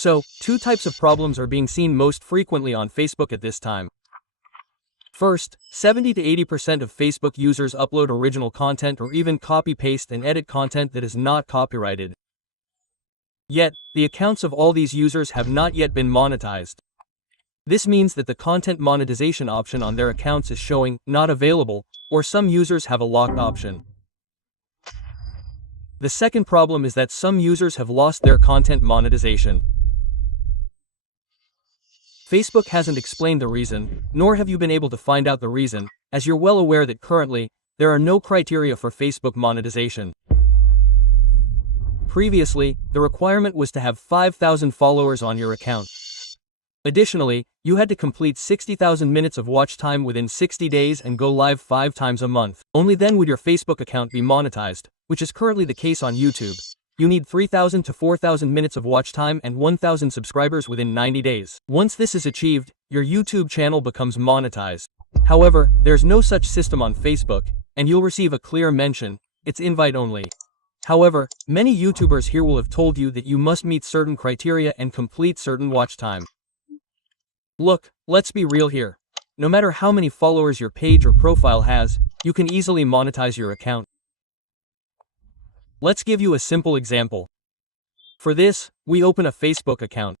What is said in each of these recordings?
So, two types of problems are being seen most frequently on Facebook at this time. First, 70 to 80% of Facebook users upload original content or even copy-paste and edit content that is not copyrighted. Yet, the accounts of all these users have not yet been monetized. This means that the content monetization option on their accounts is showing not available, or some users have a locked option. The second problem is that some users have lost their content monetization. Facebook hasn't explained the reason, nor have you been able to find out the reason, as you're well aware that currently, there are no criteria for Facebook monetization. Previously, the requirement was to have 5,000 followers on your account. Additionally, you had to complete 60,000 minutes of watch time within 60 days and go live 5 times a month. Only then would your Facebook account be monetized, which is currently the case on YouTube. You need 3,000 to 4,000 minutes of watch time and 1,000 subscribers within 90 days. Once this is achieved, your YouTube channel becomes monetized. However, there's no such system on Facebook, and you'll receive a clear mention, it's invite only. However, many YouTubers here will have told you that you must meet certain criteria and complete certain watch time. Look, let's be real here. No matter how many followers your page or profile has, you can easily monetize your account. Let's give you a simple example. For this, we open a Facebook account.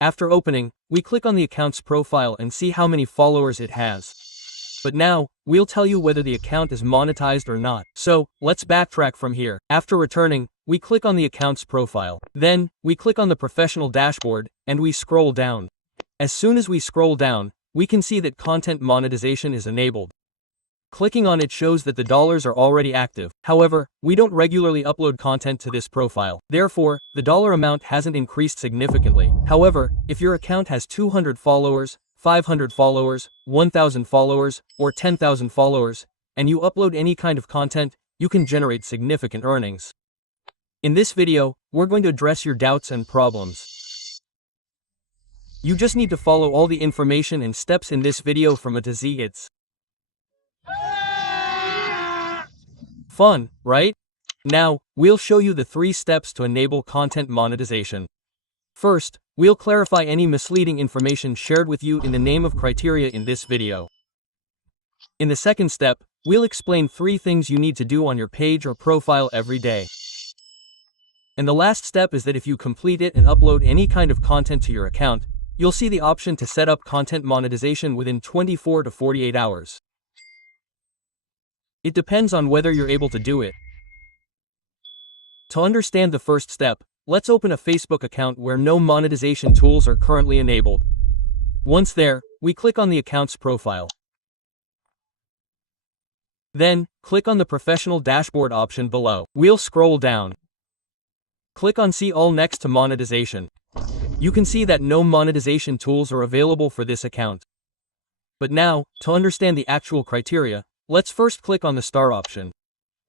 After opening, we click on the account's profile and see how many followers it has. But now, we'll tell you whether the account is monetized or not. So, let's backtrack from here. After returning, we click on the account's profile. Then, we click on the professional dashboard, and we scroll down. As soon as we scroll down, we can see that content monetization is enabled. Clicking on it shows that the dollars are already active. However, we don't regularly upload content to this profile. Therefore, the dollar amount hasn't increased significantly. However, if your account has 200 followers, 500 followers, 1,000 followers, or 10,000 followers, and you upload any kind of content, you can generate significant earnings. In this video, we're going to address your doubts and problems. You just need to follow all the information and steps in this video from A to Z. It's fun, right? Now, we'll show you the 3 steps to enable content monetization. First, we'll clarify any misleading information shared with you in the name of criteria in this video. In the second step, we'll explain 3 things you need to do on your page or profile every day. And the last step is that if you complete it and upload any kind of content to your account, you'll see the option to set up content monetization within 24 to 48 hours. It depends on whether you're able to do it. To understand the first step, let's open a Facebook account where no monetization tools are currently enabled. Once there, we click on the account's profile. Then, click on the professional dashboard option below. We'll scroll down. Click on See All next to monetization. You can see that no monetization tools are available for this account. But now, to understand the actual criteria, let's first click on the star option.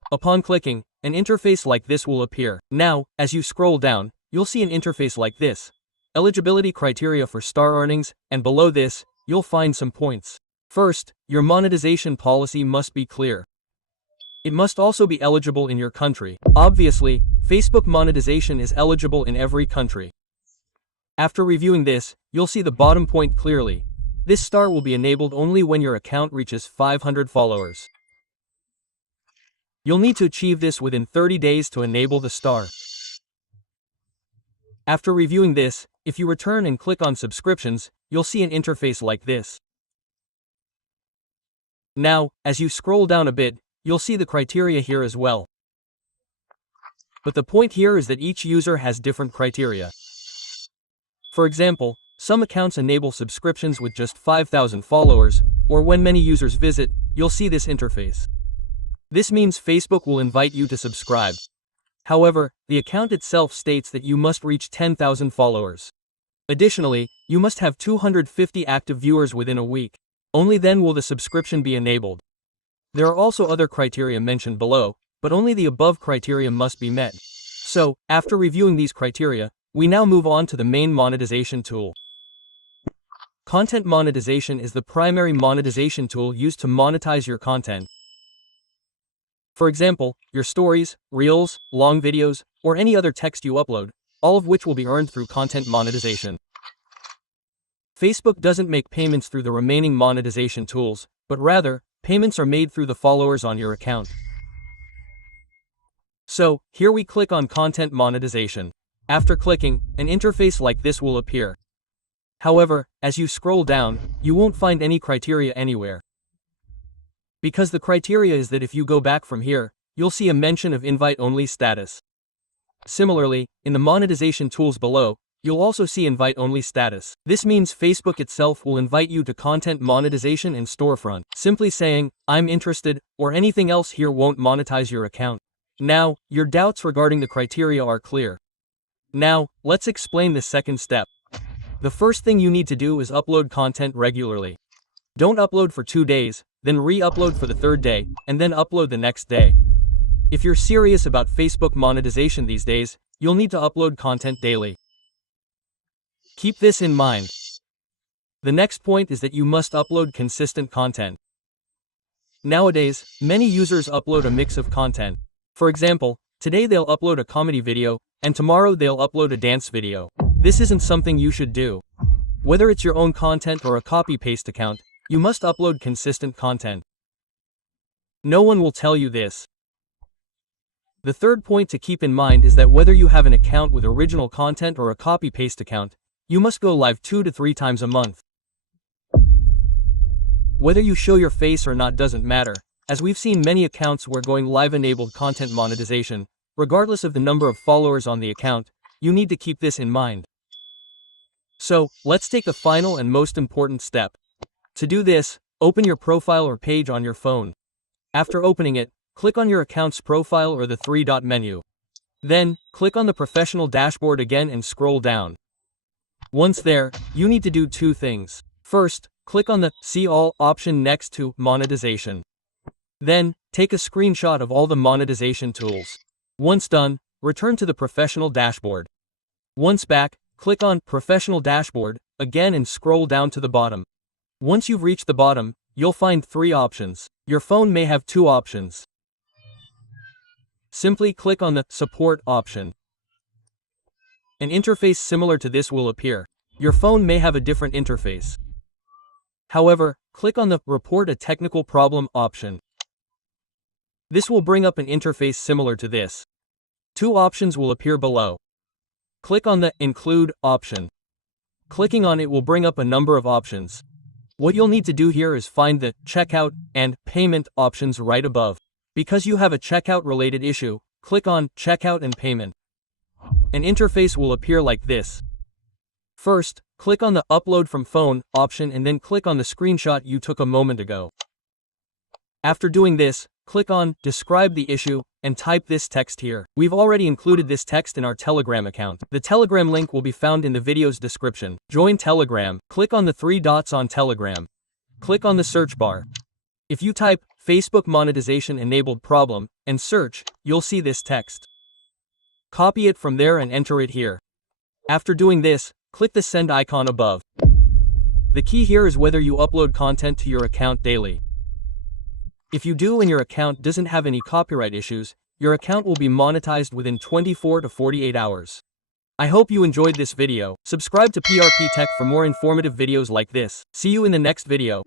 Upon clicking, an interface like this will appear. Now, as you scroll down, you'll see an interface like this. Eligibility criteria for star earnings, and below this, you'll find some points. First, your monetization policy must be clear. It must also be eligible in your country. Obviously, Facebook monetization is eligible in every country. After reviewing this, you'll see the bottom point clearly. This star will be enabled only when your account reaches 500 followers. You'll need to achieve this within 30 days to enable the star. After reviewing this, if you return and click on subscriptions, you'll see an interface like this. Now, as you scroll down a bit, you'll see the criteria here as well. But the point here is that each user has different criteria. For example, some accounts enable subscriptions with just 5,000 followers, or when many users visit, you'll see this interface. This means Facebook will invite you to subscribe. However, the account itself states that you must reach 10,000 followers. Additionally, you must have 250 active viewers within a week. Only then will the subscription be enabled. There are also other criteria mentioned below, but only the above criteria must be met. So, after reviewing these criteria, we now move on to the main monetization tool. Content monetization is the primary monetization tool used to monetize your content. For example, your stories, reels, long videos, or any other text you upload, all of which will be earned through content monetization. Facebook doesn't make payments through the remaining monetization tools, but rather, payments are made through the followers on your account. So, here we click on content monetization. After clicking, an interface like this will appear. However, as you scroll down, you won't find any criteria anywhere. Because the criteria is that if you go back from here, you'll see a mention of invite-only status. Similarly, in the monetization tools below, you'll also see invite-only status. This means Facebook itself will invite you to content monetization and storefront. Simply saying, "I'm interested," or anything else here won't monetize your account. Now, your doubts regarding the criteria are clear. Now, let's explain the second step. The first thing you need to do is upload content regularly. Don't upload for 2 days, then re-upload for the 3rd day, and then upload the next day. If you're serious about Facebook monetization these days, you'll need to upload content daily. Keep this in mind. The next point is that you must upload consistent content. Nowadays, many users upload a mix of content. For example, today they'll upload a comedy video, and tomorrow they'll upload a dance video. This isn't something you should do. Whether it's your own content or a copy-paste account, you must upload consistent content. No one will tell you this. The third point to keep in mind is that whether you have an account with original content or a copy-paste account, you must go live 2 to 3 times a month. Whether you show your face or not doesn't matter, as we've seen many accounts where going live enabled content monetization. Regardless of the number of followers on the account, you need to keep this in mind. So, let's take the final and most important step. To do this, open your profile or page on your phone. After opening it, click on your account's profile or the 3-dot menu. Then, click on the professional dashboard again and scroll down. Once there, you need to do 2 things. First, click on the See All option next to Monetization. Then, take a screenshot of all the monetization tools. Once done, return to the professional dashboard. Once back, click on Professional Dashboard again and scroll down to the bottom. Once you've reached the bottom, you'll find 3 options. Your phone may have 2 options. Simply click on the Support option. An interface similar to this will appear. Your phone may have a different interface. However, click on the Report a Technical Problem option. This will bring up an interface similar to this. 2 options will appear below. Click on the Include option. Clicking on it will bring up a number of options. What you'll need to do here is find the Checkout and Payment options right above. Because you have a checkout-related issue, click on Checkout and Payment. An interface will appear like this. First, click on the Upload from Phone option and then click on the screenshot you took a moment ago. After doing this, click on Describe the issue and type this text here. We've already included this text in our Telegram account. The Telegram link will be found in the video's description. Join Telegram. Click on the 3 dots on Telegram. Click on the search bar. If you type Facebook monetization enabled problem and search, you'll see this text. Copy it from there and enter it here. After doing this, click the send icon above. The key here is whether you upload content to your account daily. If you do and your account doesn't have any copyright issues, your account will be monetized within 24 to 48 hours. I hope you enjoyed this video. Subscribe to PRP Tech for more informative videos like this. See you in the next video.